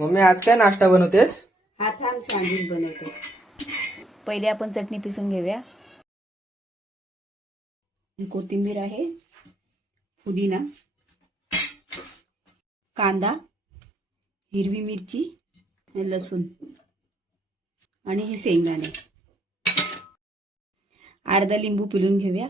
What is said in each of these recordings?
Mummy आज काय नाश्ता बनवतेस? हा थांब सँडविच बनवते. पहिले आपण चटणी पिसून घेऊया. कोथिंबीर आहे, पुदिना, कांदा, हिरवी मिरची, लसूण आणि हे शेंगदाणे. अर्धा लिंबू पिळून घेऊया.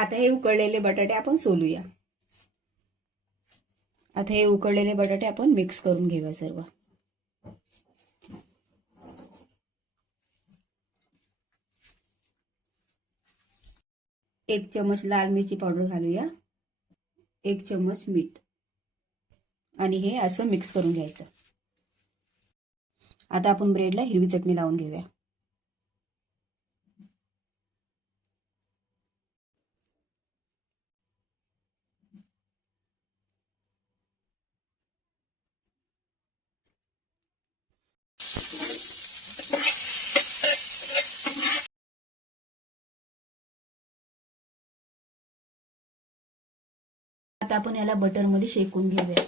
आता हे उकळलेले बटाटे आपण सोलूया. आता हे उकळलेले बटाटे आपण मिक्स करून घेऊया सर्व. एक चमच लाल मिरची पावडर घालूया. एक चमच मीठ आणि हे असं मिक्स करून घ्यायचं. आता आपण ब्रेडला हिरवी चटणी लावून घेऊया. आता आपण याला बटर मध्ये शेकून घेऊया.